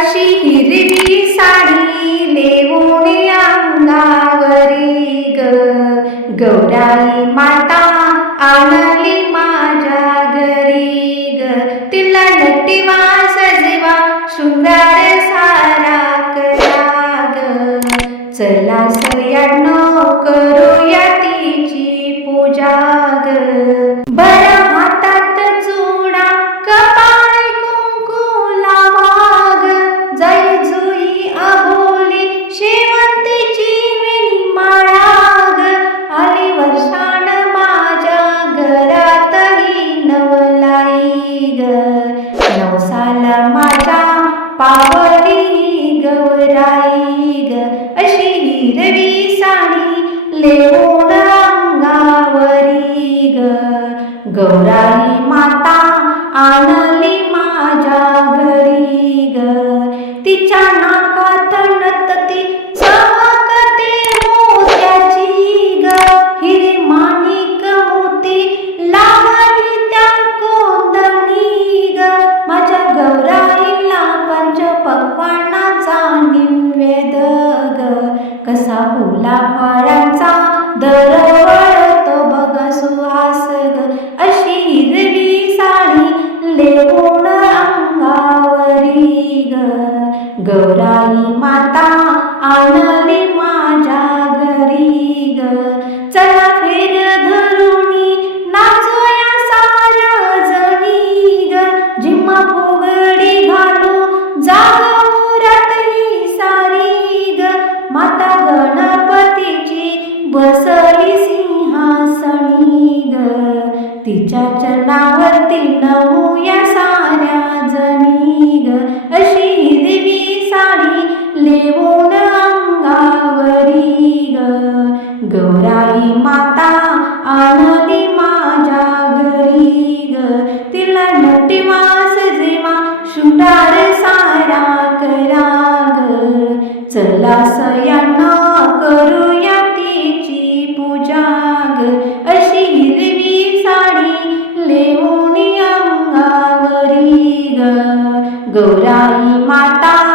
अशी हिरवी साडी लेवून अंगावरी ग. गौराई माता आणली माझ्या घरी ग. तिला नटिवा सजवा शृंगार सारा करा ग. चला सयानो करूया नवसाला माता पावली गौराई ग अशी हिरवी साडी लेवून अंगावरी ग गौरा गौराईला पंच पक्वानाचा निवेद ग. कसा फुला फळांचा दरवळतो बघ सुहास ग. अशी हिरवी साडी लेवून अंगावरी ग. गौराई माता आणली बसली सिंहासणी ग तिच्या चरणावरती नमूया साऱ्या जणी ग अशी हिरवी साडी लेवून अंगावरी ग गौराई माता आणली माझ्या घरी ग तिला नटिवास जेवा शुंडार सारा करा ग चला सयाना good on